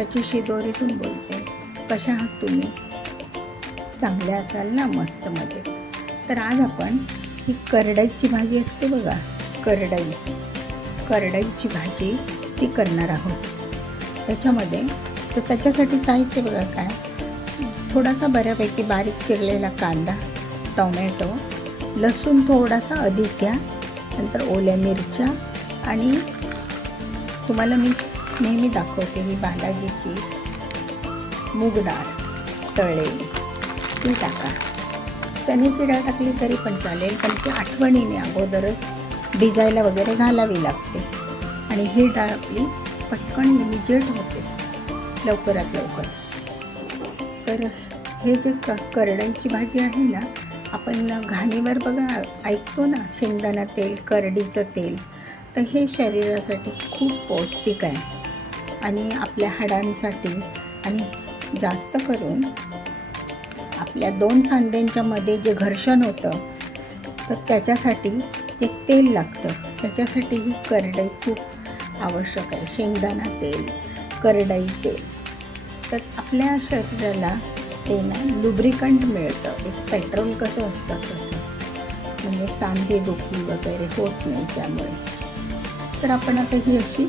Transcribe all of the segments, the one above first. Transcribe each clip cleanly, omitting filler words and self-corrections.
वर्षाची शिदोरीतून बोलते. कशा आहात तुम्ही? चांगले असाल ना? मस्त मजेत. तर आज आपण ही करडईची भाजी असते बघा, करडईची भाजी ती करणार आहोत. त्याच्यासाठी साहित्य बघा काय, थोडासा बऱ्यापैकी बारीक चिरलेला कांदा, टोमॅटो, लसूण थोडासा अधिक घ्या, नंतर ओल्या मिरच्या आणि तुम्हाला मी नेहमी दाखवते ही बालाजीची मूग डाळ तळलेली ती टाका. चण्याची डाळ टाकली तरी पण चालेल, पण ती आठवणीने अगोदरच भिजायला वगैरे घालावी लागते. आणि ही डाळ आपली पटकन इमिजिएट होते, लवकरात लवकर. तर हे जे करडईची भाजी आहे ना, आपण घाणीवर बघा ऐकतो ना, शेंगदाणा तेल, करडीचं तेल, तर हे शरीरासाठी खूप पौष्टिक आहे आणि आपल्या हाडांसाठी आणि जास्त करून आपल्या 2 सांध्यांच्या मध्ये जे घर्षण होतं तर त्याच्यासाठी एक तेल लागतं. त्याच्यासाठी ही करडई खूप आवश्यक आहे. शेंगदाणा तेल, करडई तेल. तर आपल्या शरीराला ते ना लुब्रिकंट मिळतं, एक पेट्रोल कसं असतं तसं, म्हणजे सांधेदुखी वगैरे होत नाही त्यामुळे. तर आपण आता ही अशी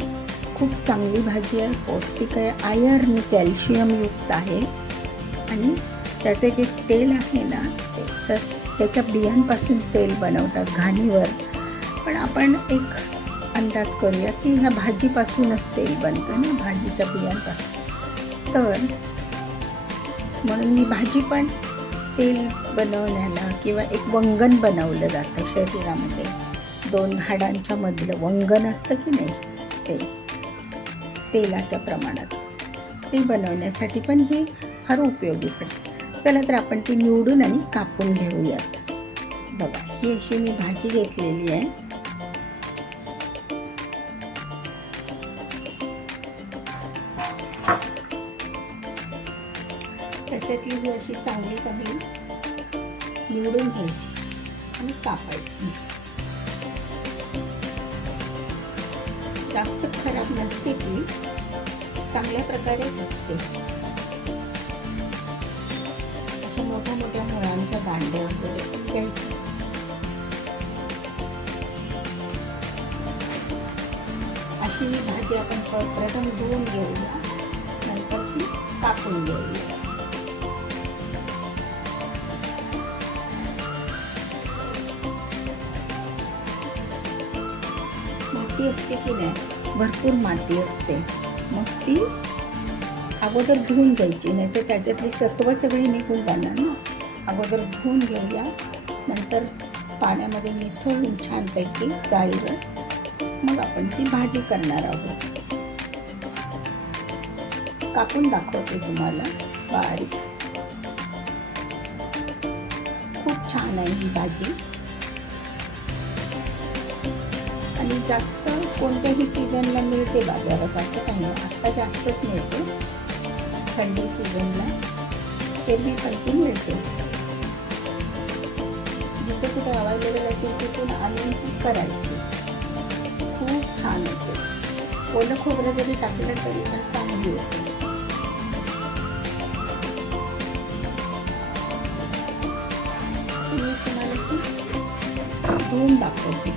खूप चांगली भाजी आहे, पौष्टिक आहे, आयर्न कॅल्शियम युक्त आहे. आणि त्याचे जे तेल आहे ना, तर त्याच्या बियांपासून तेल बनवतात घाणीवर. पण आपण एक अंदाज करूया की ह्या भाजीपासूनच तेल बनतं ना, भाजीच्या बियांपासून. तर म्हणून ही भाजी पण तेल बनवण्याला किंवा एक वंगण बनवलं जातं शरीरामध्ये. 2 हाडांच्या मधलं वंगण असतं की नाही, ते तेलाच्या प्रमाणात ते बनवण्यासाठी पण ही फार उपयोगी पडते. चला तर आपण ती निवडून आणि कापून घेऊयात. बघा, ही अशी मी भाजी घेतलेली आहे. त्याच्यातली ही अशी चांगली निवडून घ्यायची आणि कापायची. जास्त खराब नसते ती, चांगल्या प्रकारेच असते. अशा मोठ्या मुळांच्या दांड्या वगैरे घ्यायच्या. अशी ही भाजी आपण प्रथम धुवून घेऊया, नंतर ती कापून घेऊया. माती असते की नाही, भरपूर माती असते, मग ती अगोदर धुवून घ्यायची, नाही तर त्याच्यातली सत्व सगळी निघून जाणार ना. अगोदर धुवून घेऊया, नंतर पाण्यामध्ये निथळून छानपैकी जाळीवर मग आपण ती भाजी करणार आहोत. कापून दाखवते तुम्हाला बारीक. खूप छान आहे ही भाजी. आणि जास्त कोणत्याही सीझनला मिळते बाजारात, असं काही नाही. आत्ता जास्तच मिळते थंडी सीझनला, एरवी पण ती मिळते. जिथे कुठे अवेलेबल असेल तिथून आणून ती करायची. खूप छान होते. ओलं खोबरं जरी टाकलं तरी पण चांगली होते. मी तुम्हाला ती धुवून दाखवते.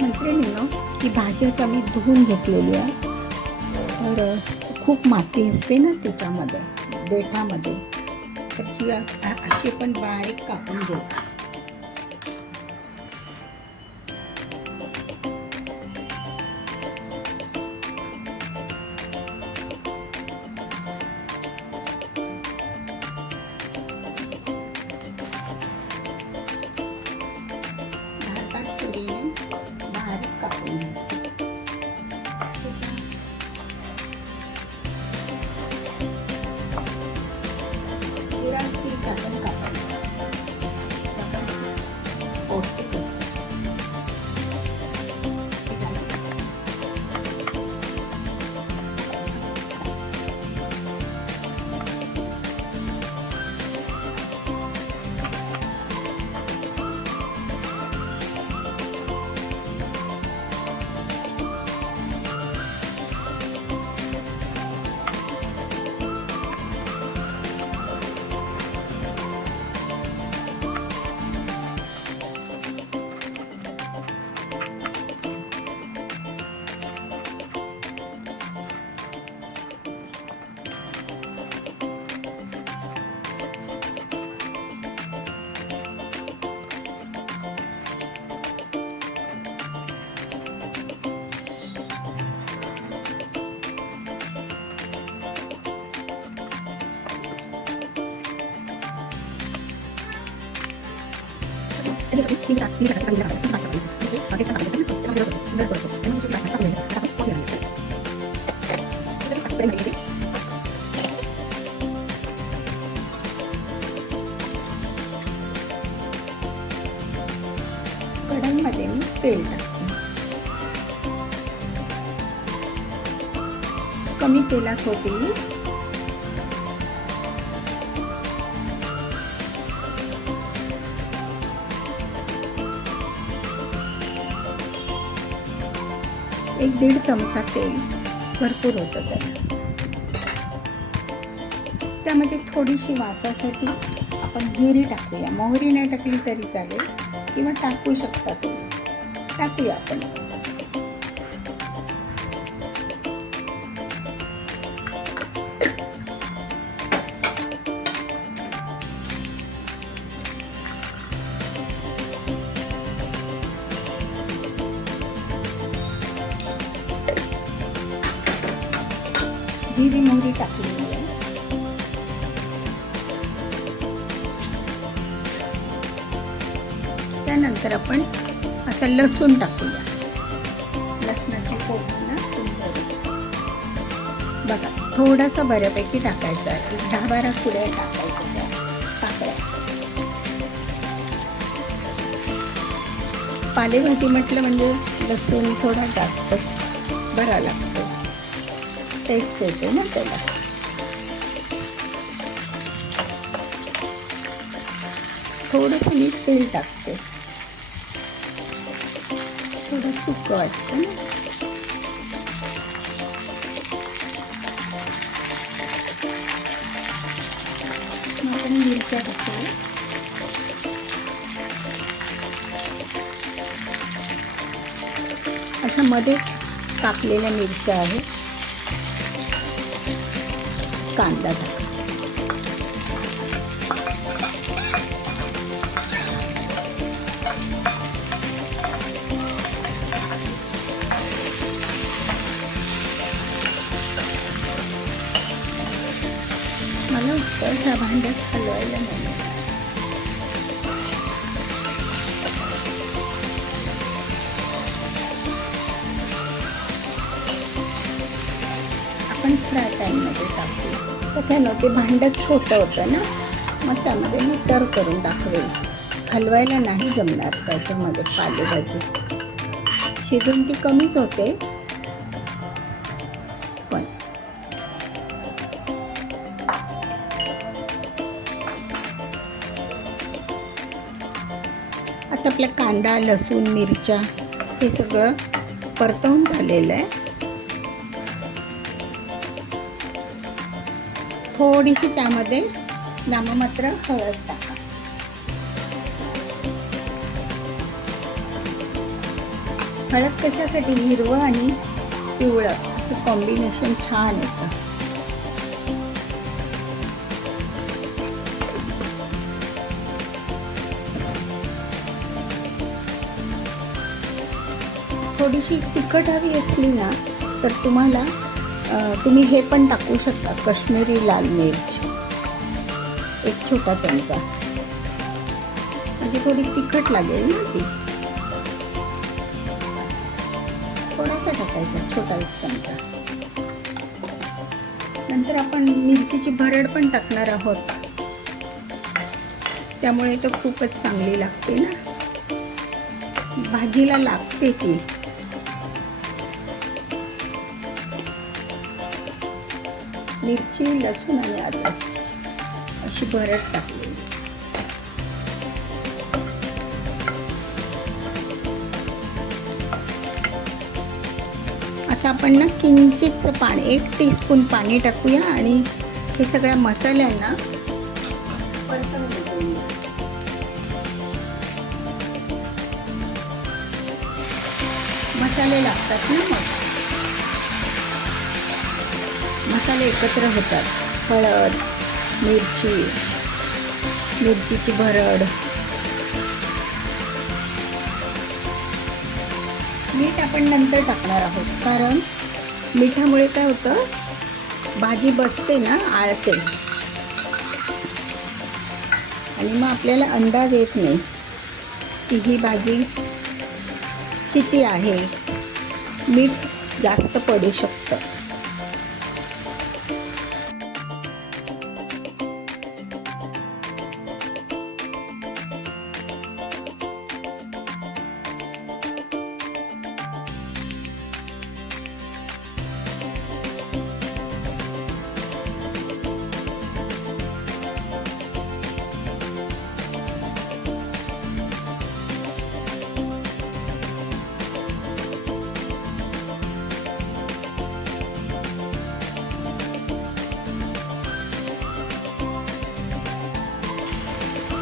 मैत्रिणींनो, ही भाजी आता मी धुवून घेतलेली आहे. तर खूप माती असते ना त्याच्यामध्ये, देठामध्ये, तर ही अशी पण बारीक कापून घ्यायची. धारदार सुरीने बारीक कापून घ्यायची. शिरा स्टील कापून कापायची. कढईमध्ये मी तेल टाकते. कमी तेलात होते. एक 1.5 चमचा तेल भरपूर होतं त्याला. त्यामध्ये थोडीशी वासासाठी आपण जिरे टाकूया. मोहरी नाही टाकली तरी चालेल किंवा टाकू शकता तुम्ही. टाकूया आपण. जिरी मोहरी टाकलेली आहे. त्यानंतर आपण आता लसूण टाकूया. लसणाची फोडणी ना सुंदर बघा. थोडासा बऱ्यापैकी टाकायचा. 10-12 कुड्या टाकायच्या त्या काकड्या. पालेभाजी म्हटलं म्हणजे लसूण थोडा जास्त बरा लागतो. टेस्ट येते ना त्याला. थोडंसं मी तेल टाकते. थोडं सुकं वाटतं ना. आपण मिरच्या टाकूया. अशा मध्ये कापलेल्या मिरच्या आहेत. कांदा टाका. मला त्या भांड्यात हलवायला नाही. आपण फ्राय पॅनमध्ये टाकू. सगळ्यांना ते भांडं छोटं होतं ना, मग त्यामध्ये मी सर्व करून दाखवेल. हलवायला नाही जमणार त्याच्यामध्ये. पालेभाजी शिजून ती कमीच होते. पण आता आपला कांदा लसूण मिरच्या हे सगळं परतवून झालेलं आहे. थोडीशी त्यामध्ये नाममात्र हळद टाका. हळद कशासाठी? हिरवं आणि पिवळं असं कॉम्बिनेशन छान येतं. थोडीशी तिखट हवी असली ना तर तुम्ही हे पण टाकू शकता. काश्मीरी लाल मिर्च 1 छोटा चमचा. म्हणजे थोडी तिखट लागेल ना ती. थोडासा टाकायचा, छोटा 1 चमचा. नंतर आपण मिरचीची भरड पण टाकणार आहोत. त्यामुळे तर खूपच चांगली लागते ना. भाजीला लागते ती. मिरची लसूण आणि अद्रक अशी भरड टाकली. आता आपण ना किंचितचं पाणी 1 टीस्पून पाणी टाकूया आणि हे सगळ्या मसाल्यांना परतवून घेऊया. मसाले लागतात ना. मग मसाले एकत्र होतात. हळद मिरचीची भरड. मीठ आपण नंतर टाकणार आहोत. कारण मिठामुळे काय होतं, भाजी बसते ना, आळते आणि मग आपल्याला अंदाज येत नाही. की ही भाजी किती आहे, मीठ जास्त पडू शकतं.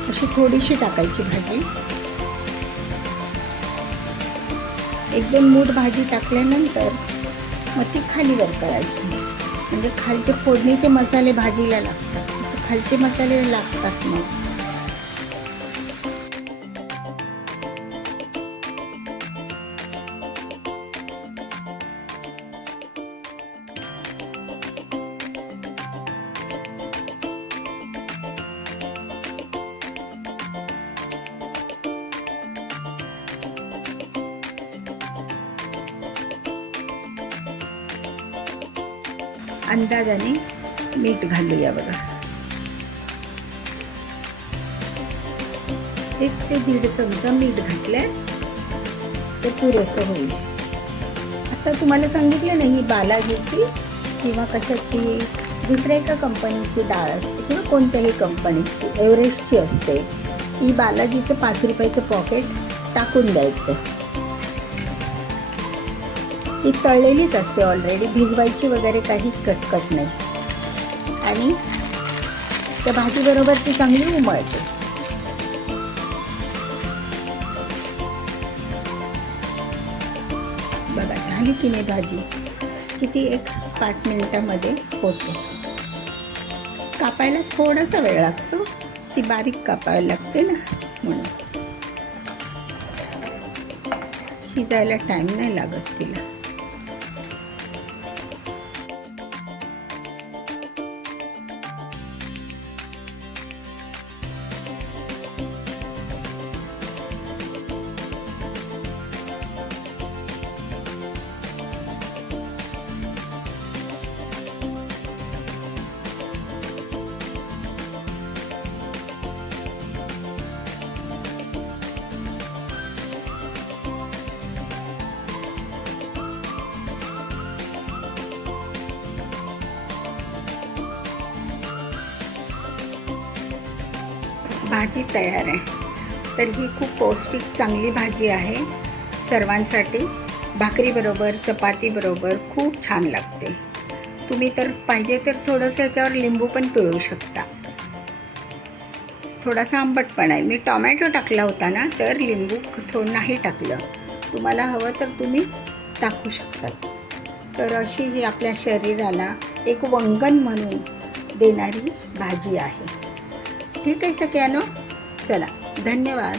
अशी थोडीशी टाकायची भाजी. 1-2 मूठ भाजी टाकल्यानंतर मग ती खालीवर करायची. म्हणजे खालचे फोडणीचे मसाले भाजीला लागतात, खालचे मसाले लागतात. मग अंदाजाने मीठ घालूया बघा. 1 ते 1.5 चमचा मीठ घातलं ते पुरेसं होईल. आता तुम्हाला सांगितलं नाही, ही बालाजीची किंवा कशाची दुसऱ्या एका कंपनीची डाळ असते किंवा कोणत्याही कंपनीची, एव्हरेस्टची असते. ही बालाजीचं 5 रुपयाचं पॉकेट टाकून द्यायचं. ती तळलेलीच असते ऑलरेडी, भिजवायची वगैरे काही कटकट नाही. आणि त्या भाजीबरोबर ती चांगली उमळते. बघा झाली की नाही भाजी, किती 1-5 मिनिटामध्ये होते. कापायला थोडासा वेळ लागतो, ती बारीक कापायला लागते ना, म्हणून शिजायला टाईम नाही लागत तिला. भाजी तयार आहे. तर ही खूप पौष्टिक चांगली भाजी आहे सर्वांसाठी. भाकरीबरोबर, चपातीबरोबर खूप छान लागते. तुम्ही तर पाहिजे तर थोडंसं याच्यावर लिंबू पण पिळू शकता. थोडासा आंबटपणा आहे, मी टोमॅटो टाकला होता ना, तर लिंबू नाही टाकलं. तुम्हाला हवं तर तुम्ही टाकू शकता. तर अशी ही आपल्या शरीराला एक वंगण म्हणून देणारी भाजी आहे. ठीक आहे सगळ्यांनो, चला धन्यवाद.